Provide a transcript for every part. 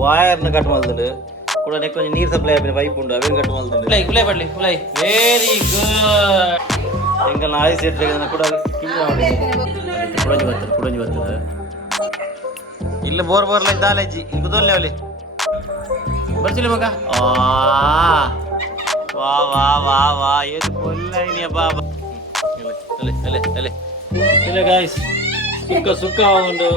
ವಾಯರ್ನ cut ಮಾಡ್ತಾರೆ ಕೂಡ ನೆಕ್ಕೊಂದು ನೀರು ಸಪ್ಲೈ ಆಗಿ ಪೈಪ್ ಉಂಟು ಅವೇನು ಕಟ್ ಮಾಡ್ತಾರೆ ಉಲೈ ಪಡ್ಲಿ ಉಲೈ ವೆರಿ ಗುಡ್ ಎಂಕಲ್ನ ಆಯ್ಸಿ ಇರ್ತದೆ ಕೂಡ ಕುಡಂಜಿ ಬರ್ತದೆ ಇಲ್ಲ ಬೋರ್ಲ ದಾಲಜ್ಜಿ ಈಗ ಕುದೋಲ್ಲೆ ಅವಲಿ ಬರ್ತಿಲ್ಲ ಮಗ ವಾ ವಾ ವಾ ವಾ ಏನು ಕೊಲ್ಲ ಬಾಬಾ ಇಲ್ಲ ಗಾಯ್ಸ್ ಸುಕ್ಕ ಉಂಡು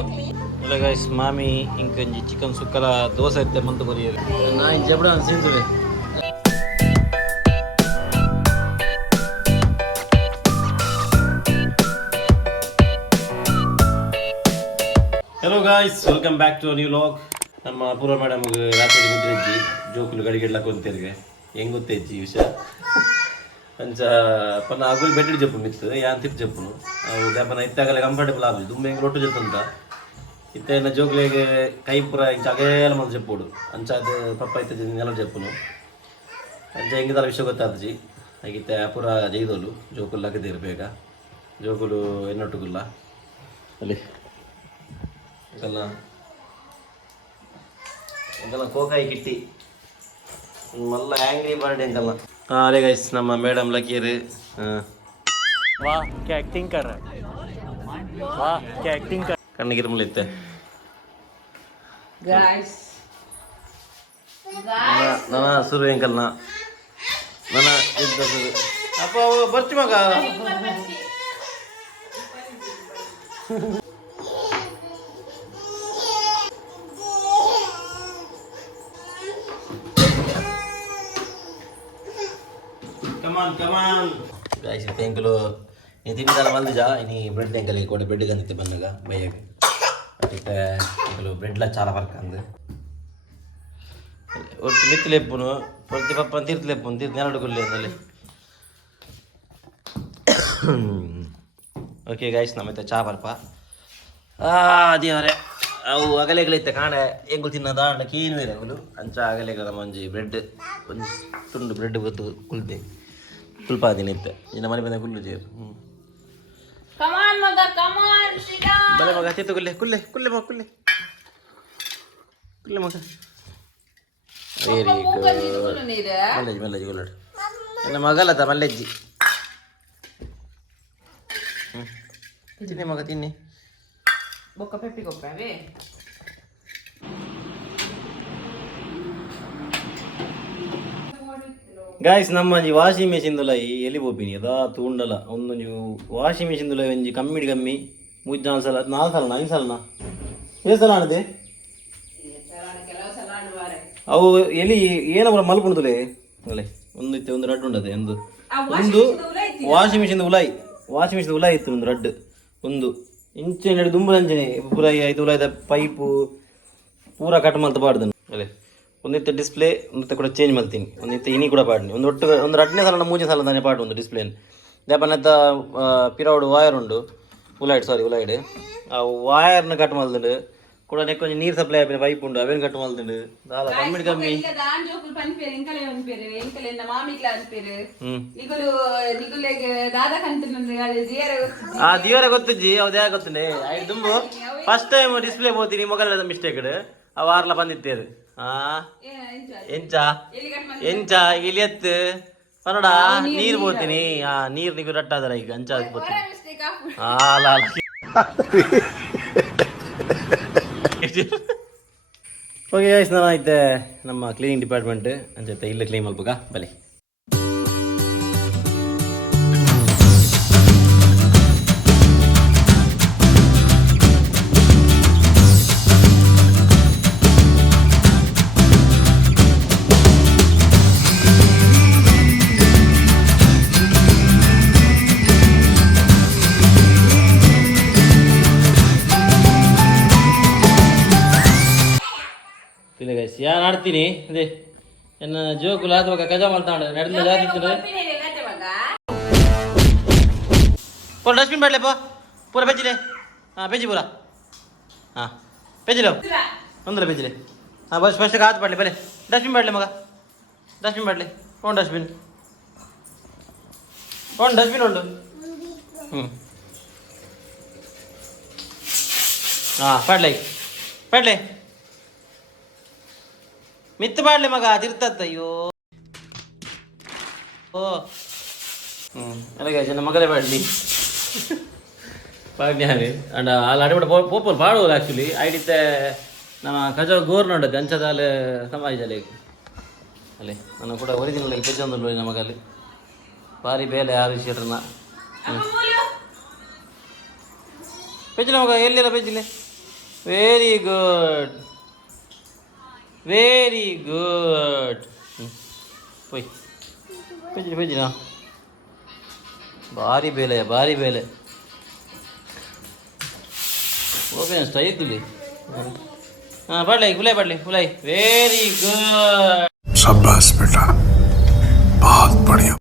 ಇಲ್ಲ ಗಾಯ್ಸ್ ಮಾಮಿ ಇಂಕೊಂಜಿ ಚಿಕನ್ ಸುಕ್ಕಲ ದೋಸೆ ಐತೆ ಮಂತು ಕೊರಿಯರು ನಾ ಜಬಡ ಸೀಂದುಲೆ hello guys welcome back to new vlog ನಮ್ಮ ಪೂರ್ವ ಮೇಡಮ್ಗೆ ರಾತ್ರಿ ನಿದ್ರೆಜ್ಜಿ ಜೋಕುಲು ಗಡಿಗೆಡ್ಲಕ್ಕೆ ಹೊಂತಿರ್ಗೆ ಹೆಂಗೆ ಗೊತ್ತೇಜ್ಜಿ ವಿಷಯ ಅಂಚ ಪನ್ನ ಅಗುಲ್ ಬೆಟ್ಟಿಡ್ ಜಪ್ಪು ಮಿತ್ತು ಯಾನ್ ತಿಪ್ ಜಪ್ಪುನು ಅವು ದಾಪನ ಇತ್ತಾಗಲೇ ಕಂಫರ್ಟೇಬಲ್ ಆಗುದು ದುಮ್ಮೆ ಹೆಂಗೆ ರೊಟ್ಟು ಜಪ್ಪಂತ ಇತ್ತೇನ ಜೋಕ್ಲೆಗೆ ಕೈ ಪುರ ಇಂಚ ಅಗೇಲ ಮಂದು ಜಪ್ಪುಡು ಅಂಚ ಅದು ಪಪ್ಪ ಇತ್ತ ನೆಲ ಜಪ್ಪುನು ಅಂಚ ಹೆಂಗಿದಲ್ಲ ವಿಷಯ ಗೊತ್ತಾದ್ಜಿ ಹಾಗಿತ್ತೆ ಪುರ ಜೈದೋಲು ಜೋಕುಲ್ ಲಗದಿರು ಬೇಗ ಜೋಕುಲು ಎನ್ನೊಟ್ಟುಗುಲ್ಲ ಅಲ್ಲಿ ಎಂಕಲ್ಲ ಕೋಕಾಯಿ ಕಿಟ್ಟಿ ಮಲ್ಲ ಆಂಗ್ರಿ ಬರ್ಡೇ ಎಂಕಲ್ಲ ಅದೇ ಗೈಸ್ ನಮ್ಮ ಮೇಡಮ್ ಲಕೀರ್ वाह क्या एक्टिंग कर रहा है वाह क्या एक्टिंग कर ಕಣ್ಣಿಗೆ ಇರ್ಮಲಿತ್ತೆ ನನ್ನ ಸುರು ಎಂಕಲ್ನ ನನ್ನ ಇದ್ದ ಸುರು ಅಪ್ಪ ಬರ್ತಿ ಮಗ ಕಮಾನ್ ಗಾಯ್ಸ್ ಎಂಕಲು ನೀನು ತಿಂಡಿದಲ್ಲ ಮಲ್ದಿಜಾ ಇನಿ ಬ್ರೆಡ್ ಎಂಕಲ್ ಕೂಡ ಬ್ರೆಡ್ ಗಂದಿತ್ತೆ ಬಂದಾಗ ಬೈಯಾಗ ಮತ್ತೆ ಎಂಕಲು ಬ್ರೆಡ್ಲ ಚಾಲ ಫರ್ಕ್ ಅಂದು ಒಟ್ಟು ಮಿತ್ತಲೆಪ್ಪುನು ಪ್ರತಿ ಪಪ್ಪ ತೀರ್ಥಲೆಪ್ಪುನು ತೀರ್ಥ ನೆರಡುಗುಲ್ಲಿ ಅಂದಲ್ಲಿ ಓಕೆ ಗಾಯ್ಸ್ ನಮ್ಮತ್ತೆ ಚಾ ಬರ್ಪ ದೇವರೇ ಅವು ಅಗಲೆಗಳಿತ್ತೆ ಕಾಣೆ ಎಂಗುಲು ತಿನ್ನದ ಕೀನು ಇರಗುಲು ಅಂಚ ಅಗಲೆಗಳ ಮಂಜಿ ಬ್ರೆಡ್ ಒಂದು ತುಂಡು ಬ್ರೆಡ್ ಗೊತ್ತು ಕುಲ್ದೆ ತುಲ್ಪ ದಿನಿತ್ತೆ ಇನ್ನು ಮನೆ ಬಂದ ಕುಲ್ಲು ಜೇರು ಬಲೆ ಮಗ ತಿತ್ತು ಕುಲ್ಲೆ ಕುಲ್ಲೆ ಕುಲ್ಲೆ ಮಗ ಕುಲ್ಲೆ ಕುಲ್ಲೆ ಮಗ ವೆರಿ ಗುಡ್ ಮಲ್ಲೆಜ್ಜಿ ಮಲ್ಲೆಜ್ಜಿ ಗುಲ್ಲಾಡು ನನ್ನ ಮಗಲ್ಲದ ಮಲ್ಲೆಜ್ಜಿ ತಿನ್ನಿ ಮಗ ತಿನ್ನಿ ಬೊಕ್ಕ ಪೆಪ್ಪಿ ಕೊಪ್ಪವೇ ಗಾಯ್ಸ್ ನಮ್ಮ ವಾಷಿಂಗ್ ಮೆಷಿನ್ ದುಲೈ ಎಲ್ಲಿ ಬೋಪಿನಿ ಅದಾ ತೂಂಡಲ ಒಂದು ನೀವು ವಾಷಿಂಗ್ ಮೆಷಿನ್ ದುಲೈ ಒಂಜಿ ಕಮ್ಮಿ ಮೂಜ್ 4 ಸಲ 4 ಸಲ 5 ಸಲನಾ ಏ ಸಲ ಆಣದೆ ಅವು ಎಲ್ಲಿ ಏನವರ ಮಲ್ಪುಣದುಲೆ ಅಲ್ಲೇ ಒಂದು ಇತ್ತೆ ಒಂದು ರಡ್ ಉಂಡದೆ ಒಂದು ವಾಷಿಂಗ್ ಮೆಷಿನ್ ಉಲಾಯಿ ಇತ್ತು ಒಂದು ರಡ್ ಒಂದು ಇಂಚೆ ನಡೆ ದುಂಬು ಅಂಚನೆ ಪೂರ 5 ಉಲಾಯ್ದ ಪೈಪು ಪೂರ ಕಟ್ ಮಲ್ತ ಪಾಡ್ದನು ಅಲ್ಲೇ ಒಂದಿತ್ತ ಡಿಸ್ಪ್ಲೇ ಒಂದಿತ್ತ ಕೂಡ ಚೇಂಜ್ ಮಾಡ್ತೀನಿ ಒಂದಿತ್ತ ಇನಿ ಕೂಡ ಪಾಡ್ನಿ ಒಂದು ರಡ್ನೇ ಸಲ 3 ಸಲ ತಾನೇ ಪಾಡು ಒಂದು ಡಿಸ್ಪ್ಲೇನ್ ದಾಪನತ್ತ ಪಿರೌಡ್ ವಾಯರ್ ಉಂಡು ಉಲಾಯ್ಡ್ ಆ ವಾಯರ್ನ ಕಟ್ ಮಾಡ್ದು ಕೂಡ ನೆಕ್ಕೊಂದು ನೀರು ಸಪ್ಲೈ ಆಗಿ ಪೈಪ್ ಉಂಡು ಅವೇನು ಕಟ್ ಮಾಡ್ದು ದಾಲ ಕಮ್ಮಿ ದಿವರ ಗೊತ್ತಜ್ಜಿ ಅವ್ದು ಗೊತ್ತುಂಡೆ ಐದು ದುಂಬು ಫಸ್ಟ್ ಟೈಮ್ ಡಿಸ್ಪ್ಲೇ ಹೋಗ್ತೀನಿ ಮೊಗಲ್ ಮಿಸ್ಟೇಕ್ ಆ ವಾರ್ಲ ಬಂದಿತ್ತೇರು ಎಂಚ ಇಲಿಯತ್ತು ಪನ್ನಡ ನೀರು ಬೋತೀನಿ ನೀರು ನಿಗು ರಟ್ಟಾದರ ಈಗ ಅಂಚ ಬೋತೀನಿ ಓಕೆ ಗೈಸ್ ನಾನು ಐತೆ ನಮ್ಮ ಕ್ಲೀನಿಂಗ್ ಡಿಪಾರ್ಟ್ಮೆಂಟ್ ಅಂಚೈತೆ ಇಲ್ಲ ಕ್ಲೀನ್ ಮಲ್ಪಗ ಬಲಿ ಯಾರು ಆಡ್ತೀನಿ ಅದೇ ಎನ್ನ ಜೋಕುಲು ಆದ್ವಾಗ ಕಜಾ ಮಾಡ್ತಾಂಡ ನಡೆದ ಜಾತಿ ಪೂರ ಡಸ್ಟ್ಬಿನ್ ಬೇಡಲೆಪ್ಪ ಪೂರ ಬೆಜ್ಜಿಲೆ ಬೆಜ್ಜಿ ಪೂರ ಬೆಜ್ಜಿಲೆ ಒಂದಲ್ಲ ಬೆಜ್ಜಿಲೆ ಬಸ್ ಫಸ್ಟ್ ಹಾತ್ ಪಡ್ಲಿ ಬಲೆ ಡಸ್ಟ್ಬಿನ್ ಬೇಡಲೆ ಮಗ ಡಸ್ಟ್ಬಿನ್ ಬೇಡಲೆ ಡಸ್ಟ್ಬಿನ್ ಉಂಡು ಪಡ್ಲೆ ಮಿತ್ ಮಾಡ್ಲಿ ಮಗ ತಿರ್ತತ್ತ ಅಯ್ಯೋ ಓ అలాగే చిన్న మగలే పడి ಪಾಡ್ಯಾನೆ ಅಂಡ ಅಲ್ಲಿ ಅಡಿಬಿಡ ಪೋಪಲ್ ಪಾಡುವಲ್ಲ ಆ್ಯಕ್ಚುಲಿ ಐಡಿತ್ತೆ ನಮ್ಮ ಕಜ ಗೋರ್ನೊಂಡು ಗಂಚದಾಲೆ ಸಮಾಜದಲ್ಲಿ ಅಲ್ಲೇ ನಾನು ಕೂಡ ಒರಿಜಿನಲ್ ಪೆಜ್ಜೊಂದು ನಮಗಲ್ಲಿ ಭಾರಿ ಬೇಲೆ ಆರು ಶೀಟ್ರನ್ನ ಪೆಜ್ಜಿನ ಮಗ ಎಲ್ಲಿರ ಪೆಜ್ಜಿಲೆ ವೆರಿ ಗುಡ್ ವೆರಿ ಗುಡ್ ಪೊಯ್ ಪೆಜ್ಜಿನ ಪೆಜ್ಜಿನ ಭಾರಿ ಬೇಲೆ ಭಾರಿ ಬೇಲೆ ಓಪೆ ಸ್ಟೈಲಿ ಹಾಂ ಪಡ್ಲಿ ಗುಲಾಯ್ ಪಡ್ಲಿ ಗುಲಾಯ್ ವೆರಿ ಗುಡ್ शाबाश बेटा बहुत बढ़िया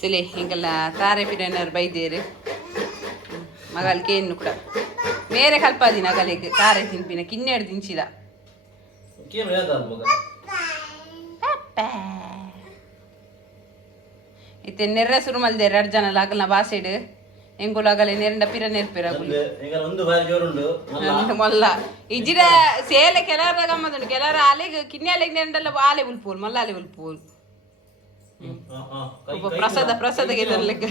ತಿಳಿ ಹಿಂಗೆಲ್ಲ ತಾರೆ ಪಿರನರ್ ಬೈದೇರು ಮಗಲ್ಗೆ ಏನು ಕೂಡ ಮೇರೆ ಕಲ್ಪಾದಿ ನಗಲಿಗೆ ತಾರೆ ತಿನ್ಪಿನ ಕಿನ್ನೆರಡು ತಿನ್ಸಿದ ಇತ್ತೆ ನೆರ್ರೆ ಶುರು ಮಲ್ದೆ 2 ಜನ ಲಾಗಲ್ನ ಬಾಸೆಡ್ ಎಂಗುಲಾಗಲೆ ನೆರಂಡ ಪಿರ ನೆರ್ಪಿರ ಮೊಲ್ಲ ಇಜಿರ ಸೇಲೆ ಕೆಲರ ಗಮ್ಮದುಂಡು ಕೆಲರ ಆಲೆಗ್ ಕಿನ್ಯಾಲೆಗ್ ನೆರಂಡಲ್ಲ ಆಲೆ ಉಲ್ಪೋಲ್ ಮಲ್ಲ ಆಲೆ ಉಲ್ಪೋಲ್ ಪ್ರಸಾದಗೆ ತರಲೆಕ್ಕ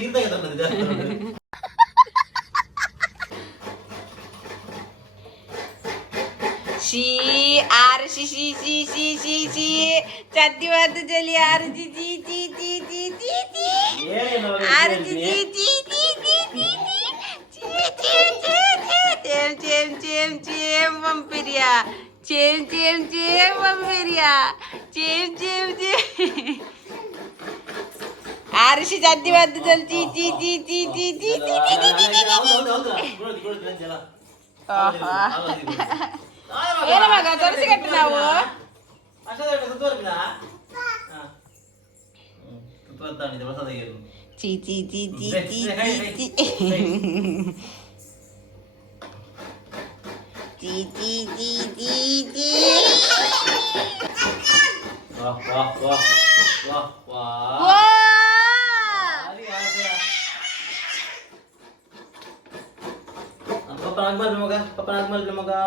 शी आर शी शी शी शी शी शी चद्दी वाद जली आर जी जी जी जी जी जी जी आर जी जी जी जी जी जी चेम चेम चेम चेम वंपिरिया चेम चेम चेम वंपिरिया चेम चेम चेम आर शी चद्दी वाद जल जी जी जी जी जी जी जी आहा ಏನ ಮಗ ತೋರಿಸಿ ಕಟ್ಟು ನಾವು ಚಿ ಚಿ ಚಿ ಚಿ ಚಿ ಚಿ ಚಿ ಚಿ ಚಿ ಚಿ ಚಿ ವಾಹ್ ವಾಹ್ ವಾಹ್ ವಾಹ್ ವಾಹ್ Papa nagmal mo ka.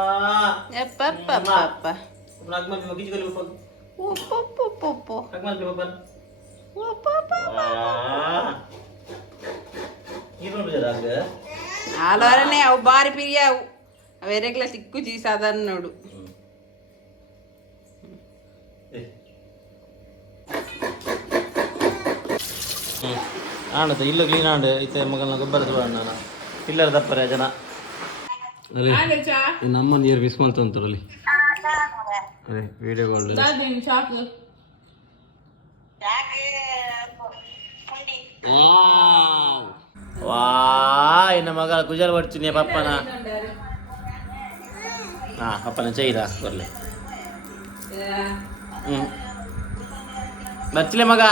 Papa. Nagmal mo kiji kali upag. Popo. Nagmal mo pa. Papa. Gimana berjaga? ಆಲೋರನೆ ಅವು ಬಾರಿ ಪಿರಿಯ ಅವೆರೆಗ್ಲ ಸಿಕ್ಕು ಜೀ ಸಾಧಾರಣ ನೋಡು ಆಣದ ಇಲ್ಲ ಕ್ಲೀನ್ ಆಂಡ್ ಇತ್ತೆ ಮಗನ ಗೊಬ್ಬರ ತೋಡಣ್ಣ ಪಿಲ್ಲರ್ ದಪ್ಪರೆ ಜನ ನಮ್ಮ ನೀರು ಮಿಸ್ ಮಾಡ್ತಾ ಉಂಟಲ್ಲಿ ಅದೇ ವಿಡಿಯೋ ಕಾಲ್ ವಾ ಇನ್ನ ಮಗ ಗುಜರ್ ಬರ್ತೀನಿ ಪಪ್ಪನ ಹಾ ಪಪ್ಪನ ಚೈದ ಬರ್ಲಿ ಬರ್ತಿಲ್ಲ ಮಗ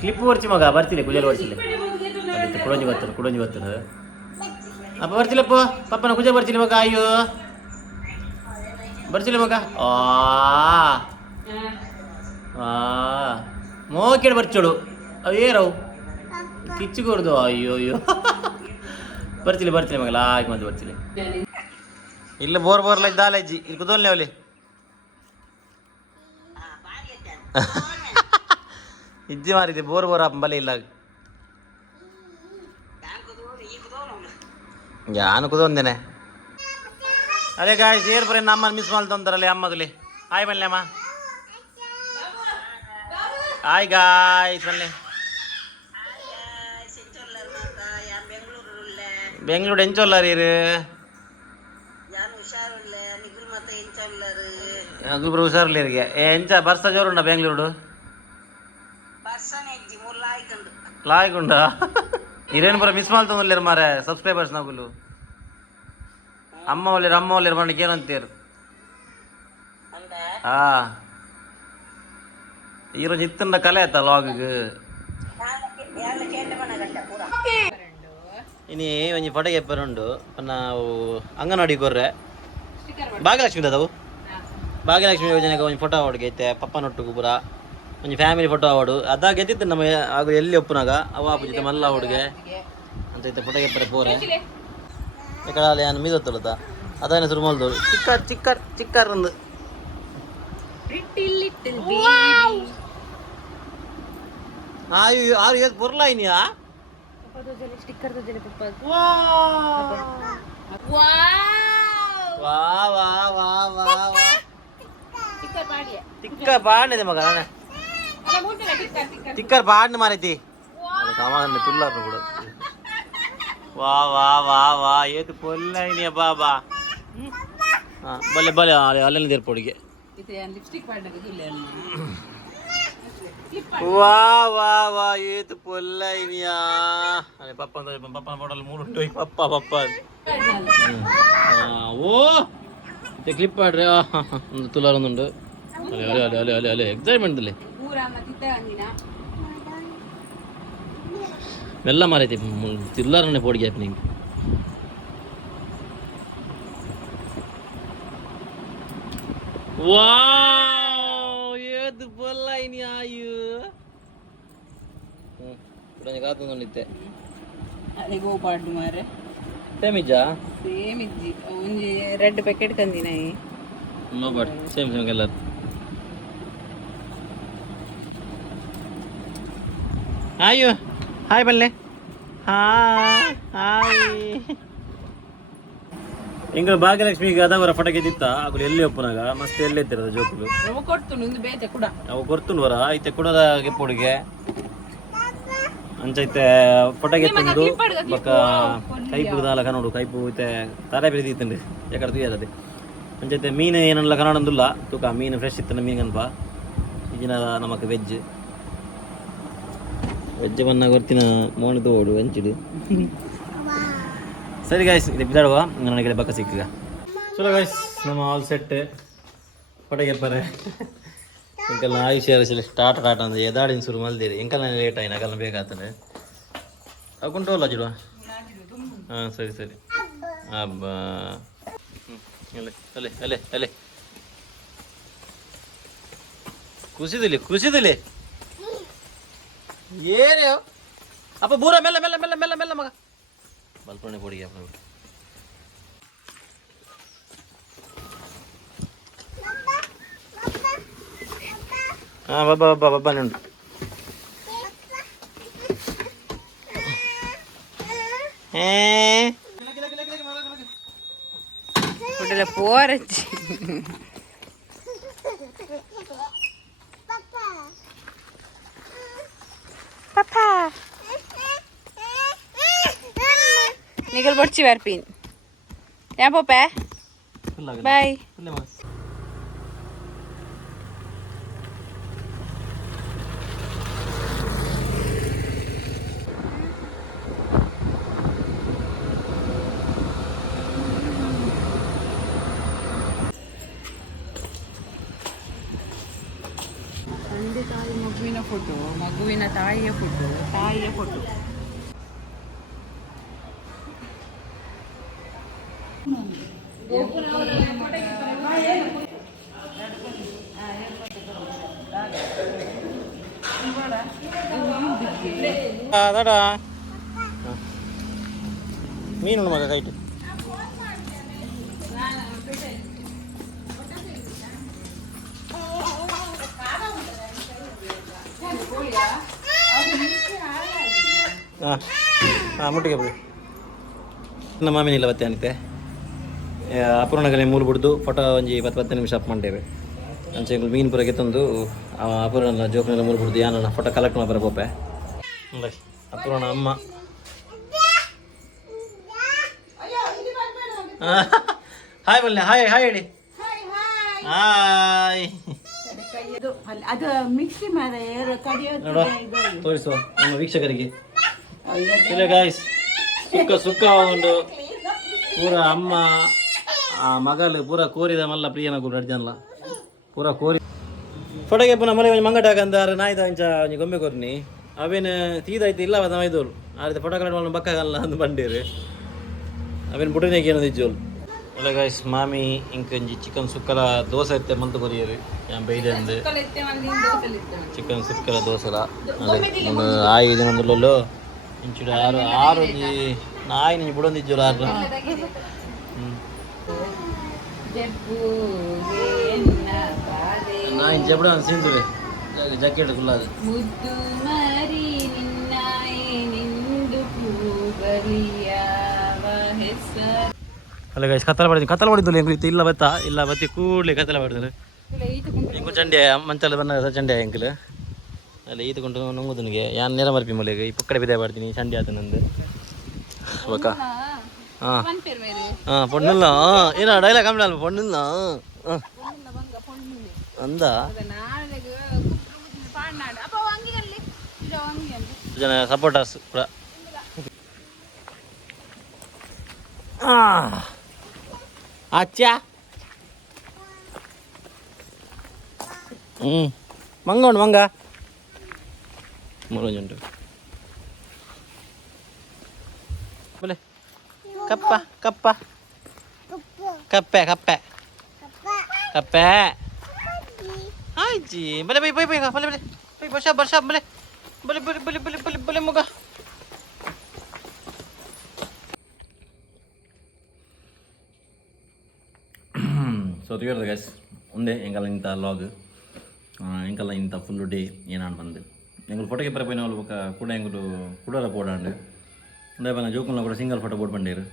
ಕ್ಲಿಪ್ ಬರ್ತಿ ಮಗ ಬರ್ತೀನಿ ಕುಜಲ್ ಬರ್ತಿಲ್ಲ ಕುಡಂಜಿ ಬರ್ತದೆ ಅಪ್ಪ ಬರ್ತಿಲ್ಲಪ್ಪ ಪಪ್ಪನ ಕುಜ ಬರ್ತೀನಿ ಮಗ ಅಯ್ಯೋ ಬರ್ತಿಲ್ಲ ಮಗ ಮೋಕೆಡ್ ಬರ್ಚೋಳು ಅವೇರವು ಕಿಚ್ಚುಕೊಡ್ದು ಅಯ್ಯೋ ಅಯ್ಯೋ ಬರ್ತಿಲ್ಲ ಮಗ ಲಾಯಕ್ ಮತ್ತೆ ಬರ್ತಿಲ್ಲ ಇಲ್ಲ ಬೋರ್ಲ ದಾಲಜ್ಜಿ ಇಲ್ಲಿ ಕುದೋಲ್ನೇ ಅವಲಿ ಇಜ್ಜಿ ಮಾರಿದೆ ಬೋರ್ ಬಲೆ ಇಲ್ಲ ಯಾನು ಕುದೊಂದೇನೆ ಅದೇ ಗಾಯ ಸೇರ್ ಬರೀ ನಮ್ಮ ಮಿಸ್ ಮಾಡ್ತಂತಾರಲ್ಲಿ ಅಮ್ಮದಲ್ಲಿ ಹಾಯ್ ಬನ್ನಿ ಅಮ್ಮ ಹಾಯ್ ಗಾಯ್ ಬನ್ನಿ ಬೆಂಗಳೂರು ಎಂಚೊಲ್ಲಾರಿ ಗುಲ್ಬರ್ಗ ಹುಷಾರಿಲ್ಲರಿಗೆ ಎಂಚ ಬರ್ಸ ಜೋರುಂಡ ಬೆಂಗಳೂರು ಲಾಯ್ಗುಂಡ ಇರೇನು ಬರ ಮಿಸ್ ಮಾಡ್ತಂದಿಲ್ಲ ಮಾರೆ ಸಬ್ಸ್ಕ್ರೈಬರ್ಸ್ ನಾಗುಲು ಅಮ್ಮ ಒಳ್ಳೆರು ಮಣ್ಣಕ್ಕೆ ಏನಂತೀರು ಹಾ ఈరోజు ఇస్తున్న కళ అవుతా లాగు ಇನಿ ಒಂಜಿ ಫೋಟೋ ಎಪ್ಪರುಂಡು ನಾವು ಅಂಗನವಾಡಿ ಕೊರ್ರೆ ಭಾಗ್ಯಲಕ್ಷ್ಮಿ ಅದಾವು ಭಾಗ್ಯಲಕ್ಷ್ಮಿ ಯೋಜನೆಗೆ ಒಂಜಿ ಫೋಟೋ ಅವಡಿಗೆ ಐತೆ ಪಪ್ಪನೊಟ್ಟಿಗೆ ಪೂರ ಒಂಜಿ ಫ್ಯಾಮಿಲಿ ಫೋಟೋ ಅವಡು ಅದಾಗ ಗೆದ್ದಿತ್ತು ನಮ್ಮ ಆಗ ಎಲ್ಲಿ ಒಪ್ಪುನಾಗ ಅವ ಜೊತೆ ಮಲ್ಲ ಹುಡುಗೆ ಅಂತ ಐತೆ ಫೋಟೋ ಎಪ್ಪರೆ ಪೋರೆ ఇక్కడ ఆయన మీద వస్తుందా అదైనా సురుమలతో చిక్కర్ ఉంది ఆరు ఏది పొరలు అయినాయా టిక్కర్ పాడినది మగ టిక్కర్ పాడిన మారైతే సమాధానం తుల్లారు కూడా వా వా వా వా ఏది పొల్లు అయినాయా బాబా భలే భలే అల్లెని తెరపొడిಗೆ వా వా వా ఏది పొల్లు అయినాయా అని పప్ప ఫోటోలు 3 ఉంటాయి పప్ప ಓ ಕ್ಲಿಪ್ ಮಾಡ್ರಿ ಒಂದು ತುಲಾರ ಒಂದುಂಡು ಅಲೆ ಎಕ್ಸೈಟ್ಮೆಂಟ್ ಅಲ್ಲಿ ಮೆಲ್ಲ ಮಾರೈತಿ ತಿಲ್ಲಾರನೆ ಪೋಡಿಗೆ ಆಯ್ತು ನಿಂಗೆ ವಾ ಏದು ಬಲ್ಲ ಇನಿ ಆಯು ఇప్పుడు కాతుందండితే అది గోపాడు మారే సేమ్ ఇజ్జా సేమ్ ఇజ్జి ಒಂಜಿ ರೆಡ್ ಪ್ಯಾಕೆಟ್ ತಂದಿನಾಯಿ no but same colour hi hi ಬಲ್ಲೆ ಹಾಯ್ ఇంక భాగ్యలక్ష్మికి కదా ఒక ఫటకి ఎత్తిత్తా అక్కడ ఎల్లి ఒప్పునాಗ ಮಸ್ತ್ ಎಲ್ಲಿ ಎತ್ತಿರದ ಜೋಕುಲು ಅವು ಕೊಡ್ತುಂಡು ಒಂದು ಬೇತೆ ಕೂಡ ಅವು ಕೊರ್ತುಂಡ್ವರ ಐತೆ ಕುಡದ ಗೆಪ್ಪೊಡಿಗೆ ಅಂಚೈತೆ ಫಟಗೆ ಎತ್ತುಂಡು ಬೊಕ್ಕ ಕೈಪು ದಾಲ ಕನೋಡು ಕೈಪು ಐತೆ ತಾರೆ ಬೆಳೆದಿ ಇತ್ತಂಡಿ ಯಾಕಡೆ ತುಯ್ಯದದೆ ಅಂಚೈತೆ ಮೀನು ಏನಲ್ಲ ಕನ್ನಡಂದುಲ್ಲ ತೂಕ ಮೀನು ಫ್ರೆಶ್ ಇತ್ತನ ಮೀನು ಕನ್ಪ ಈಗಿನ ನಮಕ್ ವೆಜ್ ಬನ್ನ ಗೊತ್ತಿನ ಮೋಣ ತೋಡು ಹಂಚಿಡು ಸರಿ ಗಾಯ್ಸ್ ಇದು ಬಿದ್ದಾಡುವ ನನಗೆ ಬಕ್ಕ ಸಿಕ್ಕ ಚಲೋ ಗಾಯ್ಸ್ ನಮ್ಮ ಆಲ್ ಸೆಟ್ ಪಟಗೆ ಎಪ್ಪರೆ ಇಂಕಲ್ನ ಆಯುಷ್ಯ ಸ್ಟಾರ್ಟ್ ಅಂದ್ರೆ ಎದಾಡಿನ ಶುರು ಮಲ್ದಿರಿ ಇಂಕಲ್ನ ಲೇಟ್ ಆಯ್ತು ನಕಲ್ನ ಬೇಕಾಗ್ತದೆ ಅಲ್ಲ ಚಿಡುವ ಹಾಂ ಸರಿ ಸರಿ ಅಬ್ಬಾ ಅಲೆ ಅಲೆ ಅಲೆ ಅಲೆ ಖುಷಿದಿಲ್ಲಿ ಏನೇ ಅಪ್ಪ ಬೂರ ಮೆಲ್ಲ ಮೆಲ್ಲ ಮೆಲ್ಲ ಮೆಲ್ಲ ಮೆಲ್ಲ ಮಗ ಬಲ್ಪಣೆ ಪೊಡಿಗೆ ಅಪ್ಪ ಹಾಂ ಬಬ್ಬ ಉಂಟು ಪೋರಚ್ಚಿ Papa. Nickel bocci verpin. Ya Pope. Bye. ಮಗುವಿನ ಫೋಟೋ ಮಗುವಿನ ತಾಯಿಯ ಫೋಟೋ ಮೀನು ಮಗ ಕೈಟ್ ಮುಟ್ಟಿಗೆ ಬಿಡಿ ನಮ್ಮ ಮಾಮಿನಿಲ್ಲ ಬತ್ತೆ ಅನಿತೆ ಅಪೂರ್ಣಗಲೆ ಮೂಲು ಬಿಡ್ದು ಫೋಟೋ ಒಂಜಿ 10 ನಿಮಿಷ ಅಪ್ ಮಾಡ್ತೇವೆ ಅಂಚೆ ಮೀನು ಪೂರ ಗೆತ್ತೊಂದು ಅಪೂರ್ಣ ಜೋಕನೆಲ್ಲ ಮೂಲು ಬಿಡ್ದು ಯಾನ ಫೋಟೋ ಕಲೆಕ್ಟ್ ಮಾಡ್ಬಾರ ಪೋಪೆ ಅಪೂರ್ಣ ಅಮ್ಮ ಹಾಯ್ ಬಲ್ಲೆ ಹಾಯ್ ಹಾಯ್ ಹೇಳಿ ಹಾಯ್ ಅದು ಮಿಕ್ಸಿ ತೋರಿಸುವ ನಮ್ಮ ವೀಕ್ಷಕರಿಗೆ ಇಲ್ಲ ಗಾಯ್ಸ್ ಸುಕ್ಕ ಉಂಡು ಪೂರ ಅಮ್ಮ ಮಗಲು ಪೂರ ಕೋರಿದ ಮಲ್ಲ ಪ್ರಿಯನ ಕೂಡ ಅಡ್ಜನ್ಲ ಪೂರ ಕೋರಿ ಫೋಟೋಗೆ ಪುನಃ ಮನೆ ಮಂಗಟಾಕಂದಾರ ನಾಯ್ದ ಅಂಚ ಗೊಂಬೆ ಕೊರ್ನಿ ಅವೇನು ತೀದಾಯ್ತು ಇಲ್ಲ ಅದ ಮೈದೋಲು ಆ ರೀತಿ ಫೋಟೋ ಕಲೆಕ್ಟ್ ಮಾಡಿ ಬಕ್ಕಾಗಲ್ಲ ಅಂದು ಬಂಡೀರಿ ಅವೇನು ಬುಡನೇಗೆ ಏನದು ಇಜ್ಜೋಲು ಇಲ್ಲ ಗಾಯ್ಸ್ ಮಾಮಿ ಇಂಕೊಂಜಿ ಚಿಕನ್ ಸುಕ್ಕಲ ದೋಸೆ ಇತ್ತೆ ಮಂತು ಕೊರಿಯರು ಬೈದೆ ಅಂದು ಚಿಕನ್ ಸುಕ್ಕಲ ದೋಸೆಲ ಒಂದು ಆಯಿ ದಿನದಲ್ಲೂ ಇಂಚುಡು ಆರು ನಾಯಿ ನಿಂಚು ಬಿಡೊಂದು ಇಜ್ಜೋರು ಆರು ನಾಯಿ ಜಬಡ ಸೀಂದುವೆ ಜಾಕೆಟ್ ಕುಲ್ಲಾದು ಮುದ್ದು ಮರಿ ನಿನ್ನಾಯಿ ನಿಂದು ಪೂಬಲಿಯಾವ ಹೆಸರು ಅಲ್ಲ ಗೈಸ್ ಕತ್ತಲ ಮಾಡಿದ್ದು ಹೆಂಗೆ ಇಲ್ಲ ಬತ್ತಿ ಕೂಡಲೇ ಕತ್ತಲ ಮಾಡಿದ್ರು ಇಂಕು ಚಂಡೆ ಮಂಚಲ್ಲಿ ಬಂದ ಚಂಡೆ ಎಂಕಲ್ ಅಲ್ಲ ಈತುಕೊಂಡು ನುಂಗುದು ನನಗೆ ಯಾನ್ ನೇರ ಮರ್ಪಿ ಮೊಲೆಗೆ ಈ ಪಕ್ಕಡೆ ಬಿದ್ದೆ ಮಾಡ್ತೀನಿ ಚಂಡೆ ಆತ ನಂದು ಬಕ್ಕ ಹಾಂ ಹಾಂ ಪೊಣ್ಣಿಲ್ಲ ಏನೋ ಡೈಲಾಗ್ ಕಂಪ್ಲೀಟ್ ಅಲ್ಲ ಪೊಣ್ಣಿಲ್ಲ ಅಂದ ಜನ ಸಪೋರ್ಟರ್ಸ್ ಕೂಡ ಅಚ್ಚಾ ಮಂಗ ಉಂಟು ಮಂಗ ಮುರುಂಜುಂಟು ಬಲೆ ಕಪ್ಪ ಕಪ್ಪ ಕಪ್ಪೆ ಕಪ್ಪೆ ಕಪ್ಪೆ ಆಯ್ಜಿ ಬಲೆ ಬೈ ಬೈ ಬೈ ಬಲೆ ಬಲೆ ಬೈ ಬರ್ಷ ಬಲೆ ಬಲೆ ಬಲೆ ಬಲೆ ಬಲೆ ಬಲೆ ಬಲೆ ಮಗ ಸೊ ತಿಳಿಯೋದು ಗೈಸ್ ಒಂದೇ ಎಂಕಲ್ಲ ಇಂಥ ಲಾಗ್ ಎಂಕಲ್ಲ ಇಂಥ ಫುಲ್ಲು ಡೇ ಏನಾನು ಬಂದು ಎಂಗಳು ಫೋಟೋಗೆ ಬರಪೋಯಿನ వాళ్ళు ಕೂಡ ಎಂಗಳು ಕೂಡಲ పోడాండు ఉండే పైన జోకుల్లో కూడా సింగల్ ఫోటో బోర్డు పండారు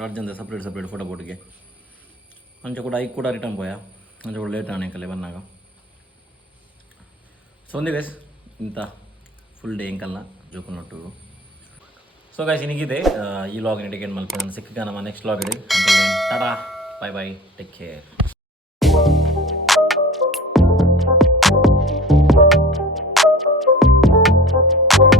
రాజ్యంతో సపరేట్ ఫోటో బోర్డుಗೆ ಅಂಚೆ ಕೂಡ ಈಗ ಕೂಡ ರಿಟರ್ನ್ పోయా ಅಂಚೆ ಕೂಡ ಲೇಟ್ ಆನೆಕಲ್ಲೇ ಬಂದಾಗ ಸೊ ಒಂದೇ ಗೈಸ್ ಇಂಥ ಫುಲ್ ಡೇ ಎಂಕಲ್ಲ ಜೋಕುನ್ನೊಟ್ಟು ಸೊ ಗೈಸ್ ಇನ್ನಿಗಿದೆ ಈ ಲಾಗಿನ ಟಿಕೆಟ್ ಮಲ್ಪ ನಾನು ಸಿಕ್ಕ ನಮ್ಮ ನೆಕ್ಸ್ಟ್ ಲಾಗ್ ಇಡಿ tata bye bye take care